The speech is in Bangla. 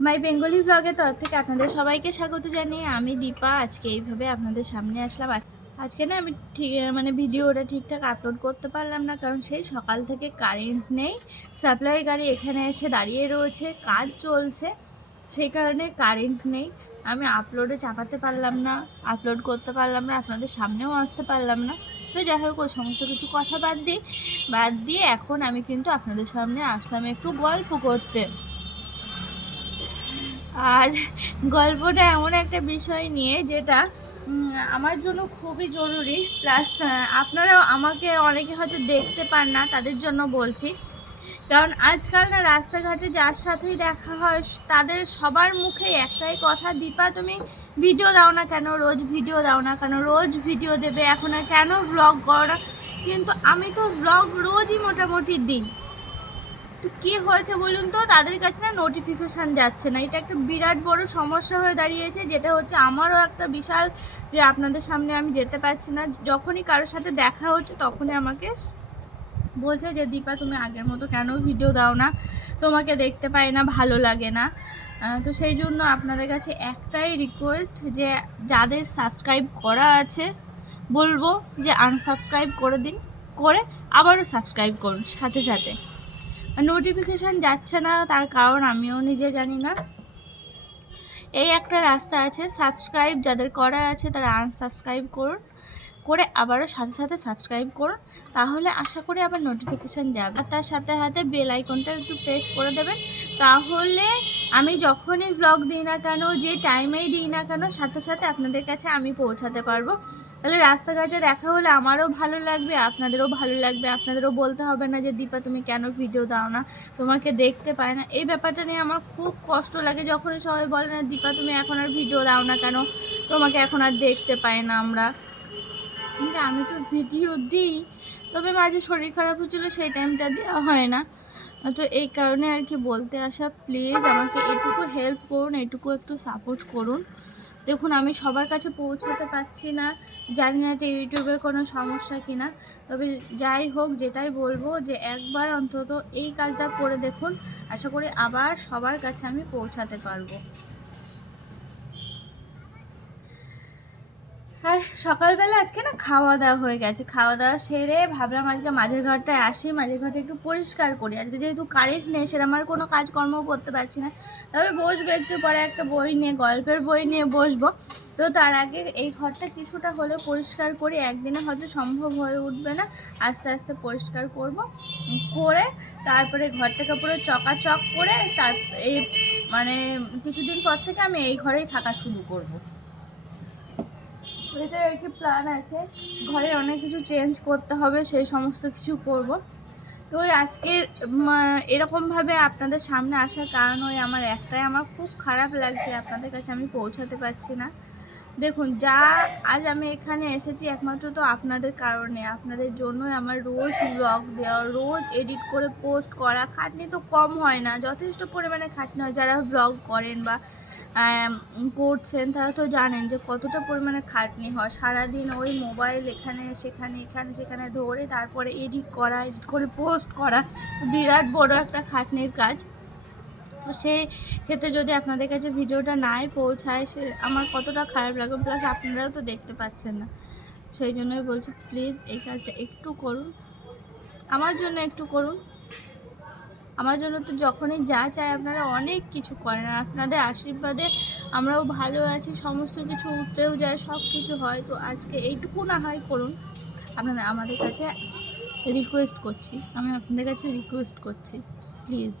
মাই বেঙ্গলি ব্লগের তরফ থেকে আপনাদের সবাইকে স্বাগত জানিয়ে আমি দীপা, আজকে এইভাবে আপনাদের সামনে আসলাম। আজ- আজকে না আমি ঠিক মানে ভিডিওটা ঠিকঠাক আপলোড করতে পারলাম না, কারণ সেই সকাল থেকে কারেন্ট নেই। সাপ্লাই গাড়ি এখানে এসে দাঁড়িয়ে রয়েছে, কাজ চলছে, সেই কারণে কারেন্ট নেই। আমি আপলোডে চাপাতে পারলাম না আপলোড করতে পারলাম না, আপনাদের সামনেও আসতে পারলাম না। তো যাই হোক, ওই সমস্ত কিছু কথা বাদ দিয়ে বাদ দিয়ে এখন আমি কিন্তু আপনাদের সামনে আসলাম একটু গল্প করতে। আর গল্পটা এমন একটা বিষয় নিয়ে যেটা আমার জন্য খুবই জরুরি। প্লাস আপনারাও আমাকে অনেকে হয়তো দেখতে পান না, তাদের জন্য বলছি। কারণ আজকাল না রাস্তাঘাটে যার সাথেই দেখা হয়, তাদের সবার মুখে একটাই কথা, দীপা, তুমি ভিডিও দাও না কেন? রোজ ভিডিও দাও না কেন? রোজ ভিডিও দেবে। এখন আর কেন ব্লগ করো না? কিন্তু আমি তো ব্লগ রোজই মোটামুটি দিই। তো কী হয়েছে বলুন তো? তাদের কাছে না নোটিফিকেশান যাচ্ছে না। এটা একটা বিরাট বড় সমস্যা হয়ে দাঁড়িয়েছে, যেটা হচ্ছে আমারও একটা বিশাল যে আপনাদের সামনে আমি যেতে পারছি না। যখনই কারোর সাথে দেখা হচ্ছে, তখনই আমাকে বলছে যে, দীপা, তুমি আগের মতো কেন ভিডিও দাও না? তোমাকে দেখতে পাই না, ভালো লাগে না। তো সেই জন্য আপনাদের কাছে একটাই রিকোয়েস্ট যে, যাদের সাবস্ক্রাইব করা আছে, বলব যে আনসাবস্ক্রাইব করে দিন, করে আবারও সাবস্ক্রাইব করুন, সাথে সাথে। নোটিফিকেশান যাচ্ছে না, তার কারণ আমিও নিজে জানি না। এই একটা রাস্তা আছে সাবস্ক্রাইব যাদের করা আছে তারা আনসাবস্ক্রাইব করুন। করে আবারও সাথে সাথে সাবস্ক্রাইব করুন, তাহলে আশা করি আবার নোটিফিকেশান যাবে। আর তার সাথে সাথে বেল আইকনটা একটু প্রেস করে দেবেন, তাহলে আমি যখনই ভ্লগ দিই না কেন, যে টাইমেই দিই না কেন, সাথে সাথে আপনাদের কাছে আমি পৌঁছাতে পারব। তাহলে রাস্তাঘাটে দেখা হলে আমারও ভালো লাগবে, আপনাদেরও ভালো লাগবে, আপনাদেরও বলতে হবে না যে, দীপা, তুমি কেন ভিডিও দাও না? তোমাকে দেখতে পায় না। এই ব্যাপারটা নিয়ে আমার খুব কষ্ট লাগে যখনই সবাই বলে না, দীপা, তুমি এখন আর ভিডিও দাও না কেন? তোমাকে এখন আর দেখতে পাই না আমরা। কিন্তু আমি তো ভিডিও দিই, তবে মাঝে শরীর খারাপ হচ্ছিল, সেই টাইমটা দেওয়া হয় না। তো এই কারণে আর কি বলতে আসা প্লিজ আমাকে এটুকু হেল্প করুন, এটুকু একটু সাপোর্ট করুন। দেখুন, আমি সবার কাছে পৌঁছাতে পারছি না, জানি না এটা ইউটিউবে কোনো সমস্যা কি না তবে যাই হোক, যেটাই বলব যে একবার অন্তত এই কাজটা করে দেখুন, আশা করি আবার সবার কাছে আমি পৌঁছাতে পারব। আর সকালবেলা আজকে না খাওয়া দাওয়া হয়ে গেছে। খাওয়া দাওয়া সেরে ভাবলাম আজকে মাঝের ঘরটায় আসি, মাঝের ঘরটা একটু পরিষ্কার করি। আজকে যেহেতু কারেন্ট নেই, সেরকম আর কোনো কাজকর্ম করতে পারছি না। তবে বসবো একটু পরে একটা বই নিয়ে, গল্পের বই নিয়ে বসবো। তো তার আগে এই ঘরটা কিছুটা হলে পরিষ্কার করি। একদিনে হয়তো সম্ভব হয়ে উঠবে না। আস্তে আস্তে পরিষ্কার করব, করে তারপরে ঘরটাকে পুরো চকাচক করে তার এই মানে কিছুদিন পর থেকে আমি এই ঘরেই থাকা শুরু করব। এটাই আর কি প্ল্যান আছে। ঘরে অনেক কিছু চেঞ্জ করতে হবে, সেই সমস্ত কিছু করব। তো ওই আজকের এরকমভাবে আপনাদের সামনে আসার কারণ ওই আমার একটাই। আমার খুব খারাপ লাগছে, আপনাদের কাছে আমি পৌঁছাতে পারছি না। দেখুন, যা, আজ আমি এখানে এসেছি একমাত্র তো আপনাদের কারণে। আপনাদের জন্যই আমার রোজ ব্লগ দেওয়া, রোজ এডিট করে পোস্ট করা। খাটনি তো কম হয় না, যথেষ্ট পরিমাণে খাটনি হয়। যারা ব্লগ করেন বা করছেন, তারা তো জানেন যে কতটা পরিমাণে খাটনি হয়। সারাদিন ওই মোবাইল এখানে, সেখানে এখানে, সেখানে ধরে তারপরে এডিট করা এডিট করে পোস্ট করা, বিরাট বড় একটা খাটনির কাজ। তো সেই ক্ষেত্রে যদি আপনাদের কাছে ভিডিওটা নাই পৌঁছায়, সে আমার কতটা খারাপ লাগবে প্লাস আপনারাও তো দেখতে পাচ্ছেন না। সেই জন্যই বলছি প্লিজ এই কাজটা একটু করুন। আমার জন্য একটু করুন। আমার জন্য তো যখনই যা চায় আপনারা অনেক কিছু করেন আর আপনাদের আশীর্বাদে আমরাও ভালো আছি, সমস্ত কিছু উঠতেও যায় সব কিছু হয়। তো আজকে এইটুকু না হয় করুন। আপনারা আমাদের কাছে রিকোয়েস্ট করছি। আমি আপনাদের কাছে রিকোয়েস্ট করছি। প্লিজ